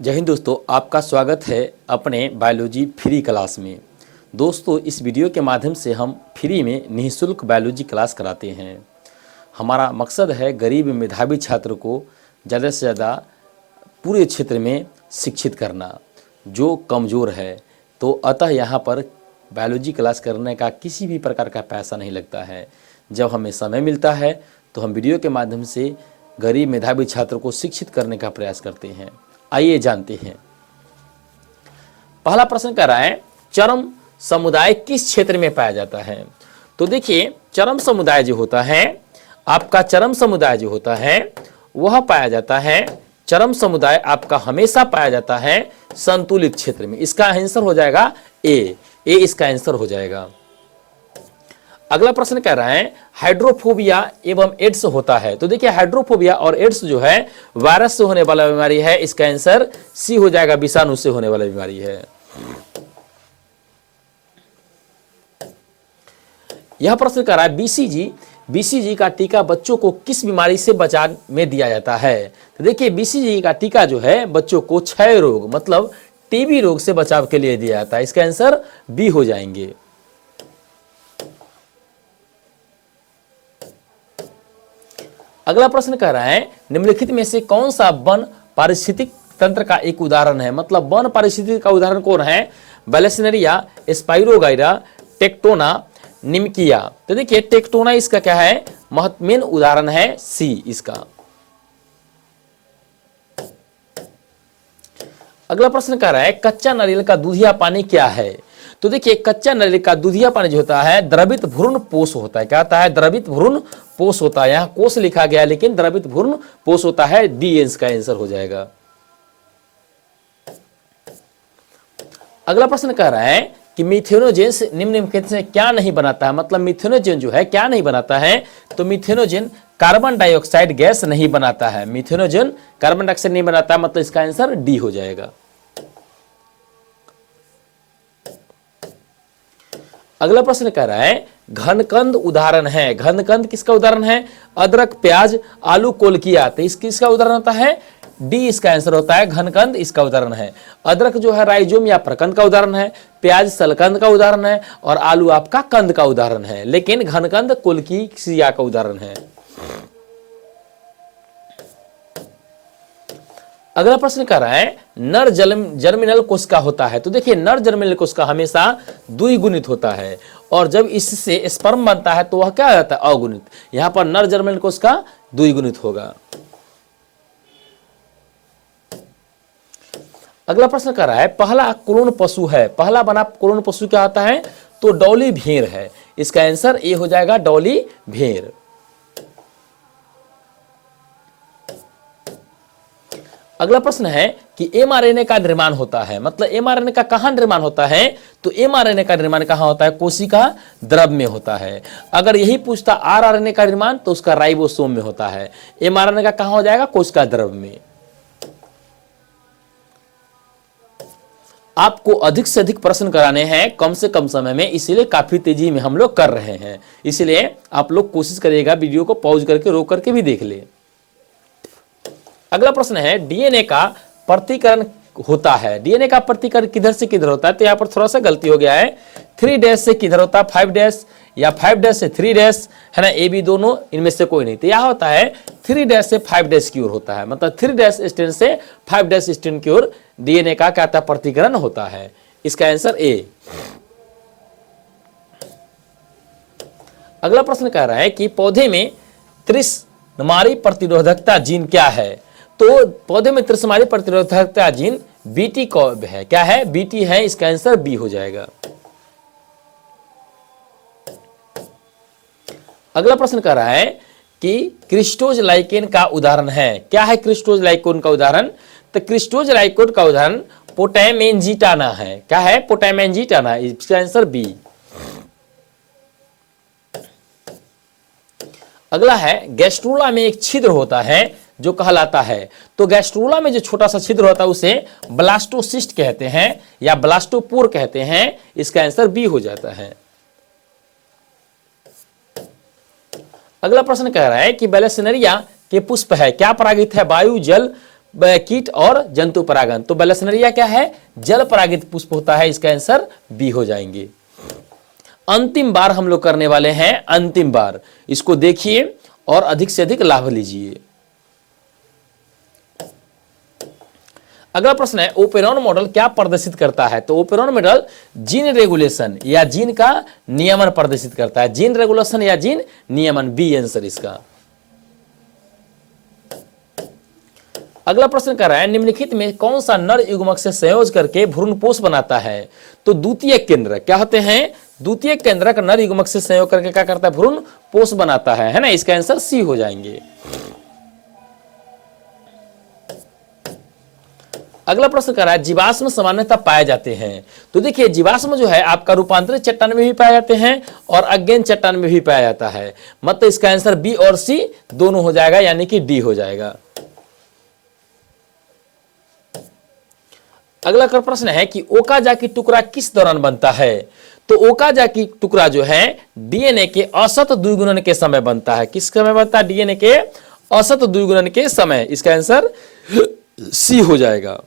जय हिंद दोस्तों, आपका स्वागत है अपने बायोलॉजी फ्री क्लास में। दोस्तों, इस वीडियो के माध्यम से हम फ्री में निःशुल्क बायोलॉजी क्लास कराते हैं। हमारा मकसद है गरीब मेधावी छात्र को ज़्यादा से ज़्यादा पूरे क्षेत्र में शिक्षित करना जो कमज़ोर है। तो अतः यहाँ पर बायोलॉजी क्लास करने का किसी भी प्रकार का पैसा नहीं लगता है। जब हमें समय मिलता है तो हम वीडियो के माध्यम से गरीब मेधावी छात्र को शिक्षित करने का प्रयास करते हैं। आइए जानते हैं। पहला प्रश्न कह रहा है, चरम समुदाय किस क्षेत्र में पाया जाता है? तो देखिए, चरम समुदाय जो होता है, आपका चरम समुदाय जो होता है वह पाया जाता है, चरम समुदाय आपका हमेशा पाया जाता है संतुलित क्षेत्र में। इसका आंसर हो जाएगा ए इसका आंसर हो जाएगा। अगला प्रश्न कह रहा है, हाइड्रोफोबिया एवं एड्स होता है। तो देखिए, हाइड्रोफोबिया और एड्स जो है वायरस से होने वाला बीमारी है। इसका आंसर सी हो जाएगा, विषाणु से होने वाला बीमारी है। यह प्रश्न कह रहा है, बीसीजी का टीका बच्चों को किस बीमारी से बचाव में दिया जाता है? तो देखिए, बीसीजी का टीका जो है बच्चों को क्षय रोग मतलब टीबी रोग से बचाव के लिए दिया जाता है। इसका आंसर बी हो जाएंगे। अगला प्रश्न कह रहा है, निम्नलिखित में से कौन सा वन पारिस्थितिक तंत्र का एक उदाहरण है? मतलब वन पारिस्थितिक का उदाहरण कौन है? बैलेसनेरिया, स्पाइरोगाइरा, टेक्टोना, निम्किया। तो देखिए, टेक्टोना इसका क्या है? महत्वपूर्ण उदाहरण है सी इसका। अगला प्रश्न कह रहा है, कच्चा नारियल का दूधिया पानी क्या है? तो देखिए, कच्चा नारियल का दूधिया पानी जो होता है द्रवित भ्रूण पोष होता है। क्या होता है? द्रवित भ्रूण पोष होता है। यहां कोष लिखा गया लेकिन द्रवित भ्रूण पोष होता है। डी इसका आंसर हो जाएगा। अगला प्रश्न कह रहा है कि मिथेनोजेन निम्नलिखित से क्या नहीं बनाता है? मतलब मिथेनोजेन जो है क्या नहीं बनाता है? तो मिथेनोजेन कार्बन डाइऑक्साइड गैस नहीं बनाता है। मिथेनोजेन कार्बन डाइऑक्साइड नहीं बनाता है, मतलब इसका आंसर डी हो जाएगा। अगला प्रश्न कह रहा है, घनकंद उदाहरण है। घनकंद किसका उदाहरण है? अदरक, प्याज, आलू, कोलकिया। तो किसका उदाहरण होता है? डी इसका आंसर होता है। घनकंद इसका उदाहरण है। अदरक जो है राइजोम या प्रकंद का उदाहरण है, प्याज सलकंद का उदाहरण है और आलू आपका कंद का उदाहरण है। लेकिन घनकंद कोलकिया का उदाहरण है। अगला प्रश्न कह रहा है, नर जर्मिनल कोशिका होता है। तो देखिए, नर जर्मिनल कोशिका हमेशा द्विगुणित होता है और जब इससे स्पर्म बनता है तो वह क्या होता है? अगुणित। यहां पर नर जर्मिनल कोशिका द्विगुणित होगा। अगला प्रश्न कह रहा है, पहला क्लोन पशु है। पहला बना क्लोन पशु क्या होता है? तो डॉली भेड़ है। इसका आंसर ए हो जाएगा, डॉली भेड़। अगला प्रश्न है कि एमआरएनए का निर्माण होता है। मतलब एमआरएनए का कहां निर्माण होता है? तो एमआरएनए का निर्माण कहां होता है? कोशिका द्रव में होता है। अगर यही पूछता आरआरएनए का निर्माण तो उसका राइबोसोम में होता है। एमआरएनए का कहां हो जाएगा? कोशिका द्रव में। आपको अधिक से अधिक प्रश्न कराने हैं कम से कम समय में, इसीलिए काफी तेजी में हम लोग कर रहे हैं। इसलिए आप लोग कोशिश करिएगा वीडियो को पॉज करके रोक करके भी देख ले। अगला प्रश्न है, डीएनए का प्रतिकरण होता है। डीएनए का प्रतिकरण किधर से किधर होता है? तो यहां पर थोड़ा सा गलती हो गया है। 3' से किधर होता है? 5' या 5' से 3' है ना, ए बी दोनों, इनमें से कोई नहीं। तो यह होता है 3' से 5' की ओर होता है। मतलब 3' स्ट्रैंड से 5' स्ट्रैंड की ओर डीएनए का क्या प्रतिकरण होता है। इसका आंसर ए। अगला प्रश्न कह रहा है कि पौधे में त्रिशमारी प्रतिरोधकता जीन क्या है? तो पौधे में त्रिशमारी प्रतिरोधकता जीन बीटी को है। क्या है? बीटी है। इसका आंसर बी हो जाएगा। अगला प्रश्न कर रहा है कि क्रिस्टोज लाइकेन का उदाहरण है। क्या है क्रिस्टोज लाइकेन का उदाहरण? तो क्रिस्टोज लाइकेन का उदाहरण पोटैमेंजिटाना है। क्या है? पोटैमेंजिटाना। इसका आंसर बी। अगला है, गैस्ट्रोला में एक छिद्र होता है जो कहलाता है। तो गैस्ट्रोला में जो छोटा सा छिद्र होता है उसे ब्लास्टोसिस्ट कहते हैं या ब्लास्टोपोर कहते हैं। इसका आंसर बी हो जाता है। अगला प्रश्न कह रहा है कि बैलेसनेरिया के पुष्प है। क्या परागित है? वायु, जल, कीट और जंतु परागन। तो बैलसनेरिया क्या है? जल परागित पुष्प होता है। इसका आंसर बी हो जाएंगे। अंतिम बार हम लोग करने वाले हैं, अंतिम बार, इसको देखिए और अधिक से अधिक लाभ लीजिए। अगला प्रश्न है, ओपेरॉन मॉडल क्या प्रदर्शित करता है? तो ओपेरॉन मॉडल जीन रेगुलेशन या जीन का नियमन प्रदर्शित करता है। जीन रेगुलेशन या जीन नियमन, बी आंसर इसका। अगला प्रश्न कर रहा है, निम्नलिखित में कौन सा नर युग्मक से संयोज करके भ्रूणपोष बनाता है? तो द्वितीय केंद्र क्या होते हैं? द्वितीय केंद्रक नर युग्मक से संयोग करके क्या करता है? भ्रूणपोष बनाता है ना। इसका आंसर सी हो जाएंगे। अगला प्रश्न कर रहा है, जीवाश्म सामान्यतः पाए जाते हैं। तो देखिए जीवाश्म जो है आपका रूपांतरित चट्टान में भी पाए जाते हैं और अज्ञात चट्टान में भी पाया जाता है। मतलब इसका आंसर बी और सी दोनों हो जाएगा, यानी कि डी हो जाएगा। अगला प्रश्न है कि ओकाजाकी टुकड़ा किस दौरान बनता है? तो ओकाजाकी टुकड़ा जो है डीएनए के औसत द्विगुणन के समय बनता है। किस समय बनता है? डीएनए के औसत द्विगुणन के समय। इसका आंसर सी हो जाएगा।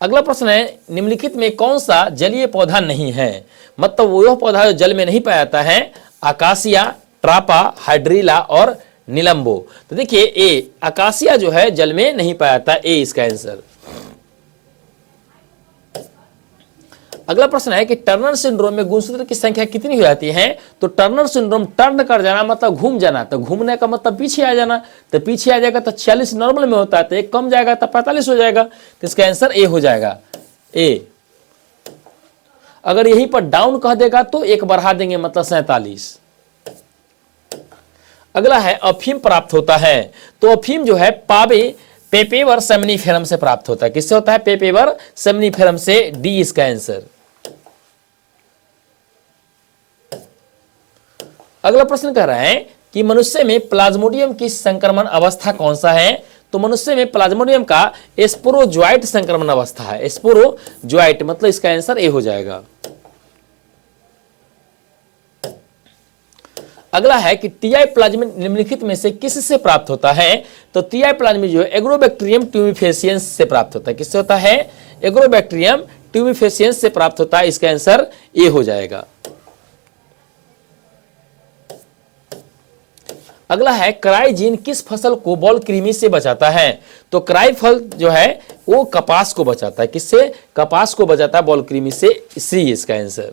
अगला प्रश्न है, निम्नलिखित में कौन सा जलीय पौधा नहीं है? मतलब वो पौधा जो जल में नहीं पाया जाता है, आकाशिया, ट्रापा, हाइड्रीला और नीलंबो। तो देखिए ए, आकाशिया जो है जल में नहीं पाया जाता, ए इसका आंसर। अगला प्रश्न है कि टर्नर सिंड्रोम में गुणसूत्र की संख्या कितनी हो जाती है? तो टर्नर सिंड्रोम, टर्न कर जाना मतलब घूम जाना, तो घूमने का मतलब पीछे आ जाना, तो पीछे आ जाएगा तो 46 नॉर्मल में होता है, तो एक कम जाएगा तो 45 हो जाएगा। तो इसका आंसर ए हो जाएगा, ए। अगर यहीं पर डाउन कह देगा तो एक बढ़ा देंगे, मतलब 47। अगला है, अफीम प्राप्त होता है। तो अफीम जो है पेपेवर सेमनीफेरम से प्राप्त होता है। किससे होता है? पेपेवर सेमनीफेरम से, डी इसका आंसर। अगला प्रश्न कह रहा है कि मनुष्य में प्लाज्मोडियम की संक्रमण अवस्था कौन सा है? तो मनुष्य में प्लाज्मोडियम का स्पोरोजोइट संक्रमण अवस्था है। स्पोरोजोइट मतलब इसका आंसर ए हो जाएगा। अगला है कि टीआई प्लाज्मी निम्नलिखित में से किससे प्राप्त होता है? तो टीआई प्लाज्मी जो है एग्रोबैक्टीरियम ट्यूबिफेसियंस से प्राप्त होता है। किससे होता है? एग्रोबैक्टीरियम ट्यूबिफेसियंस से प्राप्त होता है। इसका आंसर ए हो जाएगा। अगला है, क्राइजीन किस फसल को बॉल कृमि से बचाता है? तो क्राई फल जो है वो कपास को बचाता है। किससे? कपास को बचाता है बॉल कृमि से, सी इसका आंसर।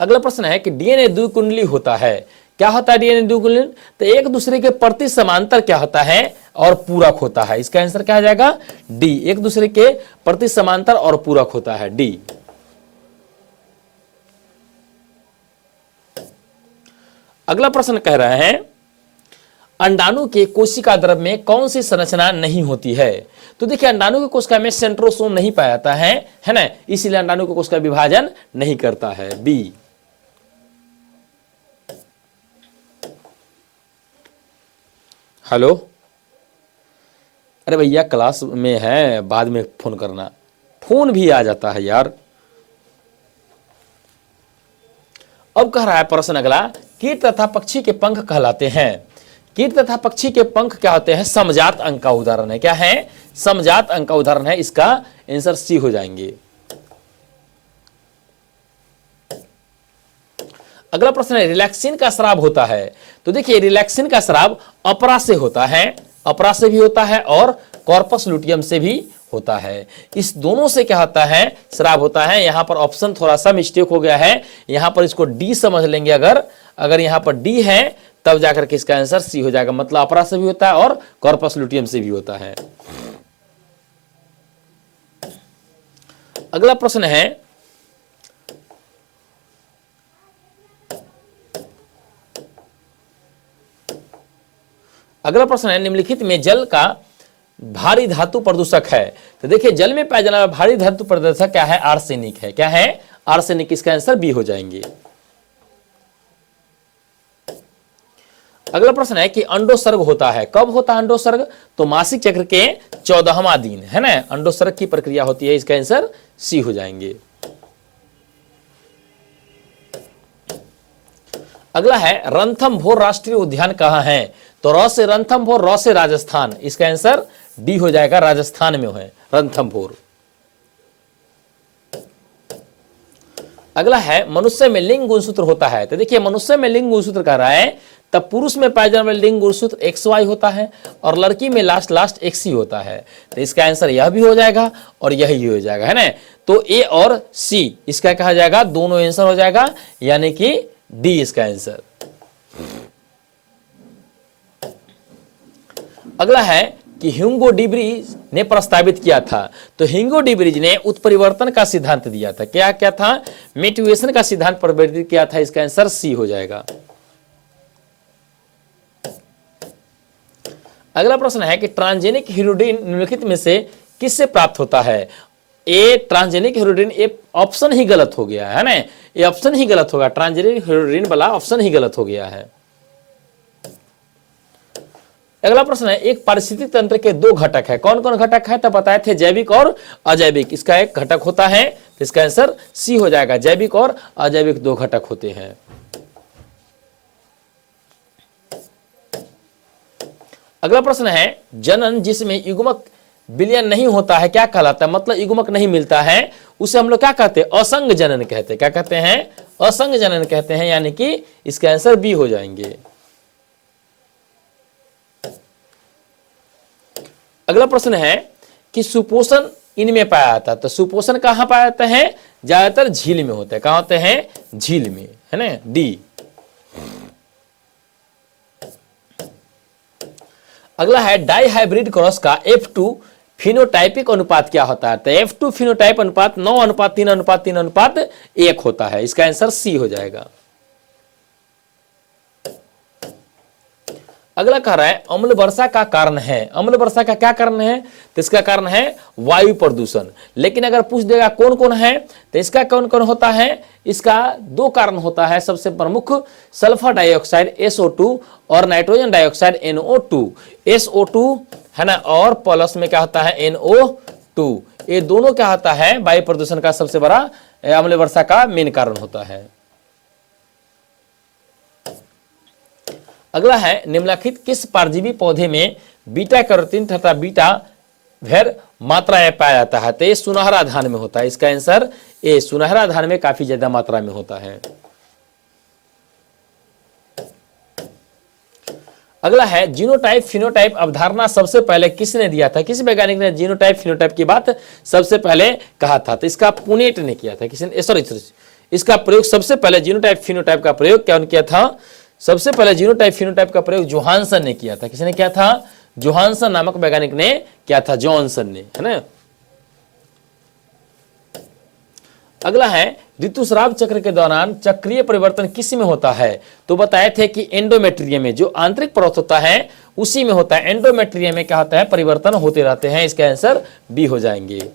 अगला प्रश्न है कि डीएनए द्विकुंडली होता है। क्या होता है डीएनए द्विकुंडली? तो एक दूसरे के प्रति समांतर क्या होता है? और पूरक होता है। इसका आंसर क्या हो जाएगा? डी, एक दूसरे के प्रति समांतर और पूरक होता है, डी। अगला प्रश्न कह रहा है, अंडाणु के कोशिका द्रव में कौन सी संरचना नहीं होती है? तो देखिए अंडाणु की कोशिका में सेंट्रोसोम नहीं पाया जाता है ना, इसीलिए अंडाणु की कोशिका विभाजन नहीं करता है, बी। हेलो, अरे भैया क्लास में है, बाद में फोन करना। फोन भी आ जाता है यार। अब कह रहा है प्रश्न अगला, कीट तथा पक्षी के पंख कहलाते हैं। कीट तथा पक्षी के पंख क्या होते हैं? समजात अंग का उदाहरण है। क्या है? समजात अंग का उदाहरण है। इसका आंसर सी हो जाएंगे। अगला प्रश्न है, रिलैक्सिन का स्राव होता है। तो देखिए रिलैक्सिन का स्राव अपरा से होता है, अपरा से भी होता है और कॉर्पस लुटियम से भी होता है। इस दोनों से क्या होता है? स्राव होता है। यहां पर ऑप्शन थोड़ा सा मिस्टेक हो गया है, यहां पर इसको डी समझ लेंगे। अगर यहां पर डी है तब जाकर के इसका आंसर सी हो जाएगा। मतलब अपरा से भी होता है और कॉर्पस लुटियम से भी होता है। अगला प्रश्न है, निम्नलिखित में जल का भारी धातु प्रदूषक है। तो देखिए जल में पाया जाने वाला भारी धातु प्रदूषक क्या है? आर्सेनिक है। क्या है? आर्सेनिक। इसका आंसर बी हो जाएंगे। अगला प्रश्न है कि अंडोत्सर्ग होता है। कब होता है अंडोत्सर्ग? तो मासिक चक्र के 14वां दिन, है ना, अंडोत्सर्ग की प्रक्रिया होती है। इसका आंसर सी हो जाएंगे। अगला है रणथंभौर राष्ट्रीय उद्यान कहाँ है? तो र से रणथंभौर, र से राजस्थान, इसका आंसर डी हो जाएगा, राजस्थान में है रणथंभौर। अगला है मनुष्य में लिंग गुणसूत्र होता है। तो देखिए मनुष्य में लिंग गुणसूत्र कह रहा है, तब पुरुष में पाए जाने वाले लिंग गुणसूत्र XY होता है और लड़की में लास्ट XC होता है। तो इसका आंसर यह भी हो जाएगा और यही हो जाएगा, है ना। तो A और C इसका कहा जाएगा, दोनों आंसर हो जाएगा, यानी कि डी इसका आंसर। अगला है कि ह्यूगो डी ब्रिज ने प्रस्तावित किया था। तो ह्यूगो डी ब्रिज ने उत्परिवर्तन का सिद्धांत दिया था। क्या क्या था? म्यूटेशन का सिद्धांत प्रवर्तित किया था। इसका आंसर सी हो जाएगा। अगला प्रश्न है कि ट्रांसजेनिक हीरोडिन निम्नलिखित में से किससे प्राप्त होता है? ए ट्रांसजेनिक हीरोडिन, ए ऑप्शन ही गलत हो गया है ना, ये ऑप्शन ही गलत होगा, ट्रांसजेनिक हीरोडिन वाला ऑप्शन ही गलत हो गया है। अगला प्रश्न है एक पारिस्थितिक तंत्र के दो घटक है, कौन कौन घटक है? तो बताए थे जैविक और अजैविक, इसका एक घटक होता है, तो इसका आंसर सी हो जाएगा, जैविक और अजैविक दो घटक होते हैं। अगला प्रश्न है जनन जिसमें युग्मक विलयन नहीं होता है क्या कहलाता है? मतलब युग्मक नहीं मिलता है, उसे हम लोग क्या कहते हैं? असंग जनन कहते हैं। क्या कहते हैं? असंग जनन कहते हैं, यानी कि इसके आंसर बी हो जाएंगे। अगला प्रश्न है कि सुपोषण इनमें पाया जाता है। तो सुपोषण कहां पाया जाता है? ज्यादातर झील में होता है। कहां होते हैं? झील में, है ना, डी। अगला है डाई हाइब्रिड क्रॉस का F2 फिनोटाइपिक अनुपात क्या होता है? तो F2 फिनोटाइप अनुपात 9:3:3:1 होता है। इसका आंसर सी हो जाएगा। अगला कह रहा है अम्ल वर्षा का कारण है। अम्ल वर्षा का क्या कारण है? तो इसका कारण है वायु प्रदूषण। लेकिन अगर पूछ देगा कौन कौन है, तो इसका कौन कौन होता है? इसका दो कारण होता है, सबसे प्रमुख सल्फर डाइऑक्साइड SO2 और नाइट्रोजन डाइऑक्साइड NO2। SO2 है ना, और प्लस में क्या होता है? NO2। ये दोनों क्या होता है? वायु प्रदूषण का सबसे बड़ा अम्ल वर्षा का मेन कारण होता है। अगला है निम्नलिखित किस परजीवी पौधे में बीटा कैरोटीन तथा बीटा वेर मात्रा में पाया जाता है? तो ये सुनहरा धान में होता है। इसका आंसर ए, सुनहरा धान में काफी ज्यादा मात्रा में होता है। अगला है जीनोटाइप फिनोटाइप अवधारणा सबसे पहले किसने दिया था? किस वैज्ञानिक ने जीनोटाइप फिनोटाइप की बात सबसे पहले कहा था? तो इसका पुनेट ने किया था। किसने? सॉरी, इसका प्रयोग सबसे पहले जीनोटाइप फिनोटाइप का प्रयोग क्या किया था? सबसे पहले जीनोटाइप फिनोटाइप का प्रयोग जोहानसन ने किया था। किसने किया था? जोहानसन नामक वैज्ञानिक ने किया था, जॉनसन ने, है ना। अगला है ऋतुस्राव चक्र के दौरान चक्रीय परिवर्तन किस में होता है? तो बताए थे कि एंडोमेट्रियम में, जो आंतरिक परत होता है उसी में होता है। एंडोमेट्रियम में क्या होता है? परिवर्तन होते रहते हैं। इसके आंसर बी हो जाएंगे।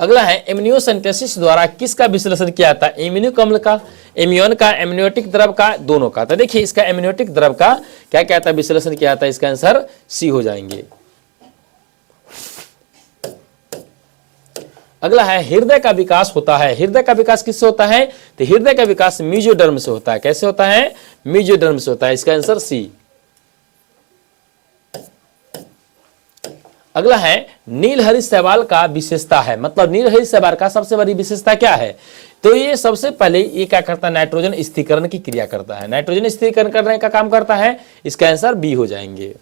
अगला है इम्यूनोसिंथेसिस द्वारा किसका विश्लेषण किया जाता है? इम्यूनिक अम्ल का, इम्यून का, एम्नियोटिक द्रव का, दोनों का। तो देखिए इसका एम्नियोटिक द्रव का क्या क्या था? विश्लेषण किया जाता है। इसका आंसर सी हो जाएंगे। अगला है हृदय का विकास होता है। हृदय का विकास किससे होता है? तो हृदय का विकास मेसोडर्म से होता है। कैसे होता है? मेसोडर्म से होता है। इसका आंसर सी। अगला है नीलहरित शैवाल का विशेषता है। मतलब नीलहरित शैवाल का सबसे बड़ी विशेषता क्या है? तो ये सबसे पहले ये क्या करता है? नाइट्रोजन स्थिरीकरण की क्रिया करता है। नाइट्रोजन स्थिरीकरण करने का काम करता है। इसका आंसर बी हो जाएंगे।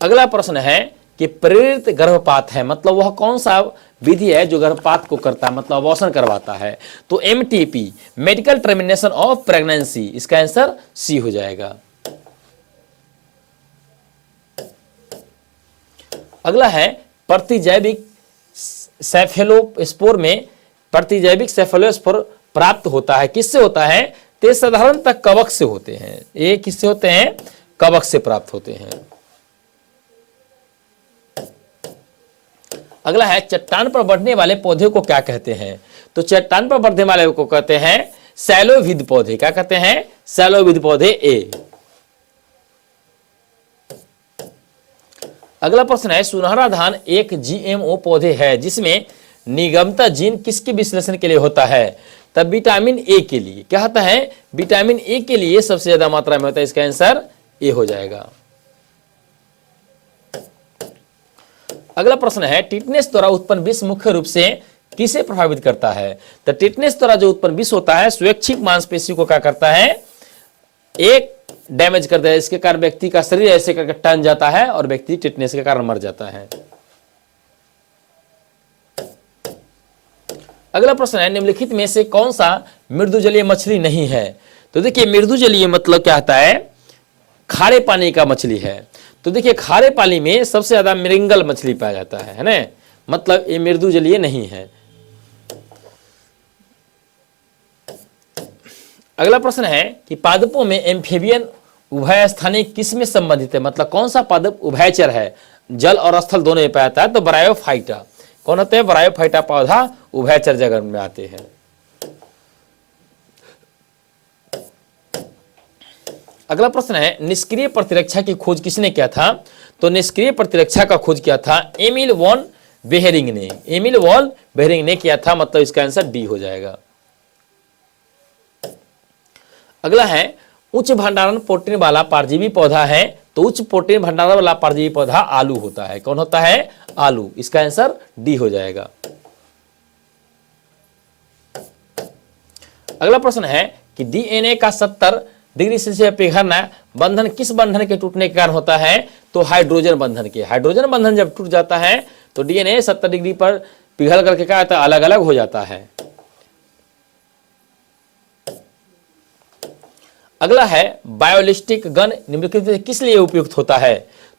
अगला प्रश्न है कि प्रेरित गर्भपात है, मतलब वह कौन सा विधि है जो गर्भपात को करता है, मतलब अबॉर्शन करवाता है? तो MTP, medical termination of pregnancy. इसका आंसर सी हो जाएगा। अगला है प्रतिजैविक सेफेलोस्पोर में, प्रतिजैविक सेफेलोस्पोर प्राप्त होता है किससे होता है? तो साधारणतः कवक से होते हैं। ये किससे होते हैं? कवक से प्राप्त होते हैं। अगला है चट्टान पर बढ़ने वाले पौधे को क्या कहते हैं? तो चट्टान पर बढ़ने वाले को कहते हैं सैलोविद पौधे। क्या कहते हैं? सैलोविद पौधे, ए। अगला प्रश्न है सुनहरा धान एक GMO पौधे है जिसमें निगमता जीन किसके विश्लेषण के लिए होता है? तब विटामिन ए के लिए। क्या होता है? विटामिन ए के लिए सबसे ज्यादा मात्रा में होता है। इसका आंसर ए हो जाएगा। अगला प्रश्न है, टिटनेस द्वारा उत्पन्न विष मुख्य रूप से किसे प्रभावित करता है? तो टिटनेस द्वारा जो उत्पन्न विष होता है स्वैच्छिक मांसपेशी को क्या करता है? एक डैमेज करता है। इसके कारण व्यक्ति का शरीर ऐसे करके टन जाता है और व्यक्ति टिटनेस के कारण मर जाता है। अगला प्रश्न है, निम्नलिखित में से कौन सा मृदुजलीय मछली नहीं है? तो देखिए मृदुजलीय मतलब क्या होता है? खारे पानी का मछली है। तो देखिए खारे पानी में सबसे ज्यादा मृंगल मछली पाया जाता है ना, मतलब ये मृदुजलीय नहीं है। अगला प्रश्न है कि पादपों में एम्फीबियन उभयस्थानी किस में संबंधित है? मतलब कौन सा पादप उभयचर है, जल और स्थल दोनों में पाया जाता है? तो ब्रायोफाइटा। कौन होते हैं? ब्रायोफाइटा पौधा उभयचर जगह में आते हैं। अगला प्रश्न है, निष्क्रिय प्रतिरक्षा की खोज किसने किया था? तो निष्क्रिय प्रतिरक्षा का खोज किया था एमिल वॉन बेहरिंग ने। एमिल वॉन बेहरिंग ने किया था, मतलब इसका आंसर डी हो जाएगा। अगला है, उच्च भंडारण प्रोटीन वाला परजीवी पौधा है। तो उच्च प्रोटीन भंडारण वाला परजीवी पौधा आलू होता है। कौन होता है? आलू। इसका आंसर डी हो जाएगा। अगला प्रश्न है कि डीएनए का 70 डिग्री सेल्सियस पिघलना बंधन किस बंधन के टूटने के कारण होता है? तो हाइड्रोजन बंधन के। हाइड्रोजन बंधन जब टूट जाता है तो डीएनए 70 डिग्री पर पिघल करके क्या होता है? अलग अलग हो जाता है। अगला है, बायोलिस्टिक गन निम्नलिखित में किस लिए उपयुक्त होता है?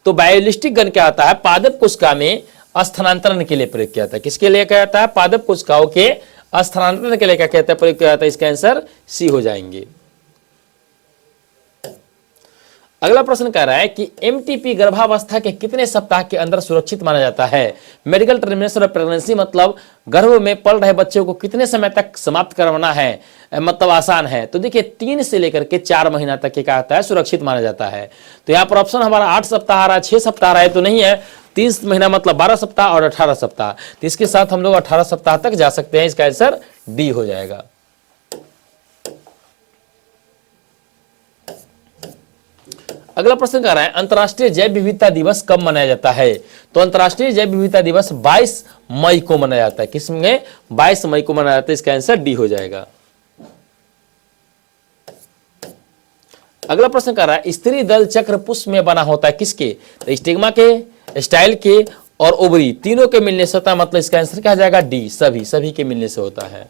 तो बायोलिस्टिक गन क्या होता है? पादप कोशिका में स्थानांतरण के लिए प्रयोग किया जाता है। किसके लिए क्या जाता है? पादप कोशिकाओं के स्थानांतरण के लिए क्या कहता है? प्रयोग किया जाता है। इसका आंसर सी हो जाएंगे। अगला प्रश्न कह रहा है कि एमटीपी गर्भावस्था के कितने सप्ताह के अंदर सुरक्षित माना जाता है? मेडिकल टर्मिनेशन ऑफ प्रेगनेंसी मतलब गर्भ में पल रहे बच्चे को कितने समय तक समाप्त करवाना है, मतलब आसान है? तो देखिए 3 से लेकर के 4 महीना तक क्या आता है? सुरक्षित माना जाता है। तो यहाँ पर ऑप्शन हमारा 8 सप्ताह आ रहा है, 6 सप्ताह आ रहा है तो नहीं है। 3 महीना मतलब 12 सप्ताह और 18 सप्ताह, तो इसके साथ हम लोग 18 सप्ताह तक जा सकते हैं। इसका आंसर डी हो जाएगा। अगला प्रश्न कह रहा है, अंतर्राष्ट्रीय जैव विविधता दिवस कब मनाया जाता है? तो अंतर्राष्ट्रीय जैव विविधता दिवस 22 मई को मनाया जाता है। किसमें? 22 मई को मनाया जाता है। इसका आंसर डी हो जाएगा। अगला प्रश्न कर रहा है, स्त्री दल चक्र पुष्प में बना होता है किसके? तो स्टिग्मा के, स्टाइल के और ओवरी तीनों के मिलने से होता है। मतलब इसका आंसर क्या हो जाएगा? डी। सभी के मिलने से होता है।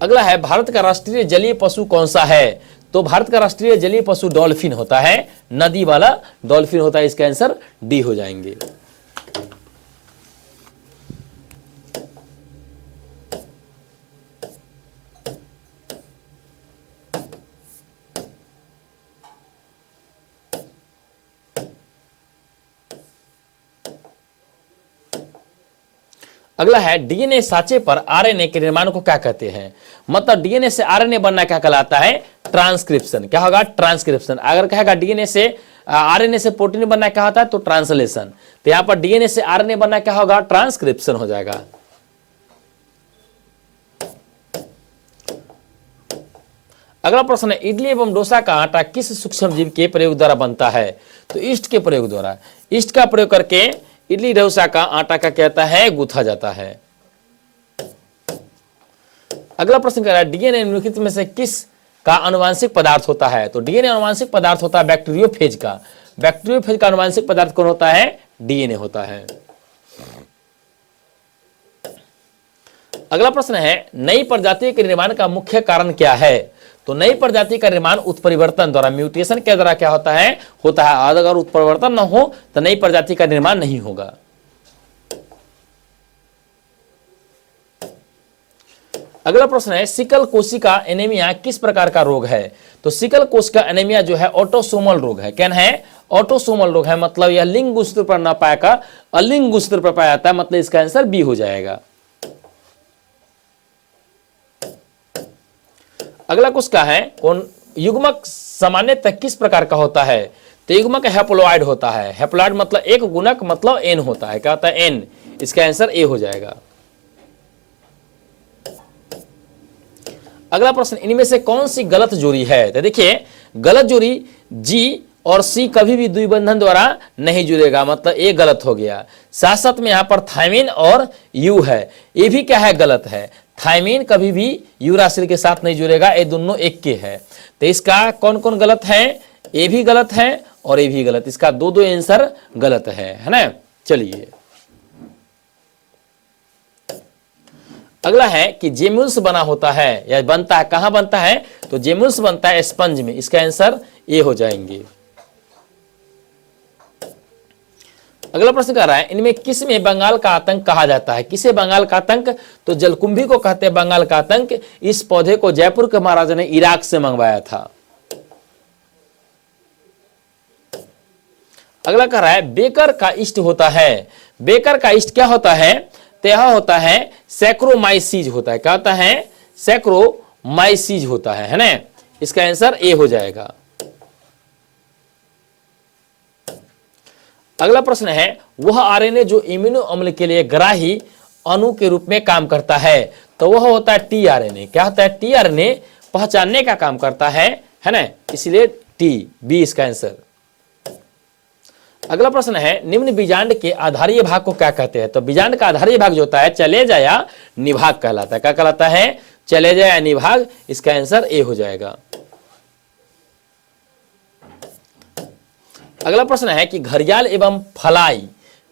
अगला है, भारत का राष्ट्रीय जलीय पशु कौन सा है? तो भारत का राष्ट्रीय जलीय पशु डॉल्फिन होता है, नदी वाला डॉल्फिन होता है। इसका आंसर डी हो जाएंगे। अगला है, डीएनए साँचे पर आरएनए के निर्माण को क्या कहते हैं? मतलब डीएनए से आरएनए बनना क्या कहलाता है? ट्रांसक्रिप्शन। क्या होगा? ट्रांसक्रिप्शन। अगर कहेगा डीएनए से आरएनए से प्रोटीन बनना क्या होता है? तो ट्रांसलेशन। तो यहां पर डीएनए से आरएनए बनना क्या होगा? ट्रांसक्रिप्शन हो जाएगा। अगला प्रश्न है, इडली एवं डोसा का आटा किस सूक्ष्म जीव के प्रयोग द्वारा बनता है? तो ईस्ट के प्रयोग द्वारा। ईस्ट का प्रयोग करके इडली डोसा का आटा का कहता है? गूथा जाता है। अगला प्रश्न कह रहा है, डीएनए निम्नलिखित में से किस का आनुवांशिक पदार्थ होता है? तो डीएनए आनुवांशिक पदार्थ होता है बैक्टीरियोफेज का। बैक्टीरियोफेज का आनुवांशिक पदार्थ कौन होता है? डीएनए होता है। अगला प्रश्न है, नई प्रजाति के निर्माण का मुख्य कारण क्या है? तो नई प्रजाति का निर्माण उत्परिवर्तन द्वारा, म्यूटेशन के द्वारा क्या होता है? होता है। अगर उत्परिवर्तन न हो तो नई प्रजाति का निर्माण नहीं होगा। अगला प्रश्न है, सिकल कोशिका एनीमिया किस प्रकार का रोग है? तो सिकल कोशिका एनीमिया जो है ऑटोसोमल रोग है। क्या है? ऑटोसोमल रोग है। मतलब यह लिंग गुणसूत्र पर न पाएगा, अलिंग गुणसूत्र पर पाया जाता है। मतलब इसका आंसर बी हो जाएगा। अगला कोशिका है, कौन युग्मक सामान्यतः किस प्रकार का होता है? तो युग्मक हैप्लॉइड होता है। हैप्लॉइड मतलब एक गुणक मतलब एन होता है। क्या होता है? एन। इसका आंसर ए हो जाएगा। अगला प्रश्न, इनमें से कौन सी गलत जोड़ी है? तो देखिए, गलत जोड़ी जी और सी कभी भी द्विबंधन द्वारा नहीं जुड़ेगा, मतलब ए गलत हो गया। साथ साथ में यहां पर थायमिन और यू है, ये भी क्या है? गलत है। थायमिन कभी भी यूरासिल के साथ नहीं जुड़ेगा, ये दोनों एक के है। तो इसका कौन कौन गलत है? ए भी गलत है और ए भी गलत। इसका दो दो आंसर गलत है ना। चलिए अगला है कि जेम्यूल्स बना होता है या बनता है, कहां बनता है? तो जेम्यूल्स बनता है स्पंज में। इसका आंसर ए हो जाएंगे। अगला प्रश्न कर रहा है, इनमें किस में बंगाल का आतंक कहा जाता है? किसे बंगाल का आतंक? तो जलकुंभी को कहते हैं बंगाल का आतंक। इस पौधे को जयपुर के महाराजा ने इराक से मंगवाया था। अगला कह रहा है, बेकर का ईस्ट होता है। बेकर का ईस्ट क्या होता है? तो यह होता है सैक्रोमाइसीज होता है। क्या होता है? सैक्रोमाइसीज होता है ना। इसका आंसर ए हो जाएगा। अगला प्रश्न है, वह आरएनए जो इम्यूनो अम्ल के लिए ग्राही अणु के रूप में काम करता है, तो वह होता है टीआरएनए। क्या होता है? टीआरएनए पहचानने का काम करता है ना, इसलिए टी, बी इसका आंसर। अगला प्रश्न है, निम्न बीजांड के आधारीय भाग को क्या कहते हैं? तो बीजांड का आधारीय भाग जो होता है चलेजा या निभाग कहलाता है। क्या कहलाता है? चलेजा या निभाग। इसका आंसर ए हो जाएगा। अगला प्रश्न है कि घड़ियाल एवं फलाई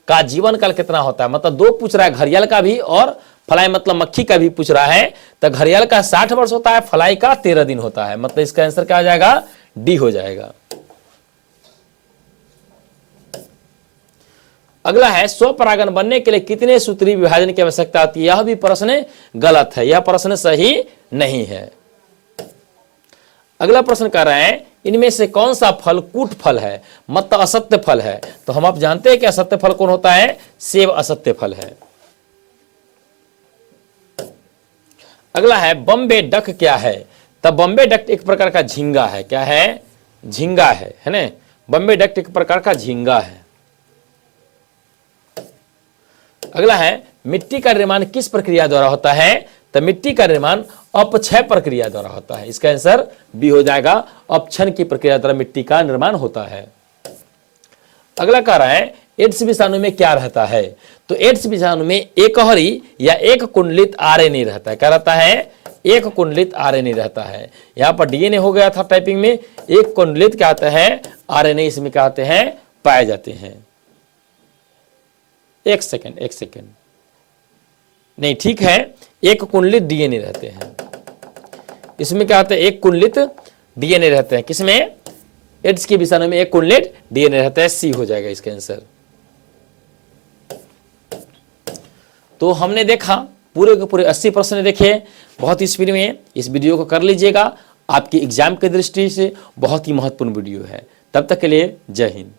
का जीवन काल कितना होता है? मतलब दो पूछ रहा है, घड़ियाल का भी और फलाई मतलब मक्खी का भी पूछ रहा है। तो घड़ियाल का 60 वर्ष होता है, फलाई का 13 दिन होता है। मतलब इसका आंसर क्या हो जाएगा? डी हो जाएगा। अगला है, स्वपरागन बनने के लिए कितने सूत्री विभाजन की आवश्यकता होती है? यह भी प्रश्न गलत है, यह प्रश्न सही नहीं है। अगला प्रश्न कर रहे हैं, इनमें से कौन सा फल कूट फल है, मतलब असत्य फल है? तो हम आप जानते हैं कि असत्य फल कौन होता है? सेब असत्य फल है। अगला है, बॉम्बे डक क्या है? तब बॉम्बे डक एक प्रकार का झींगा है। क्या है? झींगा है ना। बॉम्बे डक एक प्रकार का झींगा है। अगला है, मिट्टी का निर्माण किस प्रक्रिया द्वारा होता है? तो मिट्टी का निर्माण अपक्षय प्रक्रिया द्वारा होता है। इसका आंसर बी हो जाएगा। अपक्षय की प्रक्रिया द्वारा मिट्टी का निर्माण होता है। अगला कह रहा है, एड्स विषाणु में क्या रहता है? तो एड्स विषाणु में एकहरी या एक कुंडलित आरएनए रहता है। क्या रहता है? एक कुंडलित आरएनए रहता है। यहां पर डीएनए हो गया था टाइपिंग में, एक कुंडलित क्या आता है? आरएनए इसमें क्या आते हैं? पाए जाते हैं। एक सेकेंड नहीं, ठीक है, एक कुंडलित डीएनए रहते हैं। इसमें क्या होता है? एक कुंडलित डीएनए रहते हैं। किसमें? एड्स के विषाणु में एक कुंडलित डीएनए रहता है। सी हो जाएगा इसका आंसर। तो हमने देखा पूरे के पूरे 80 प्रश्न देखे बहुत ही स्पीड में। इस वीडियो को कर लीजिएगा, आपकी एग्जाम की दृष्टि से बहुत ही महत्वपूर्ण वीडियो है। तब तक के लिए जय हिंद।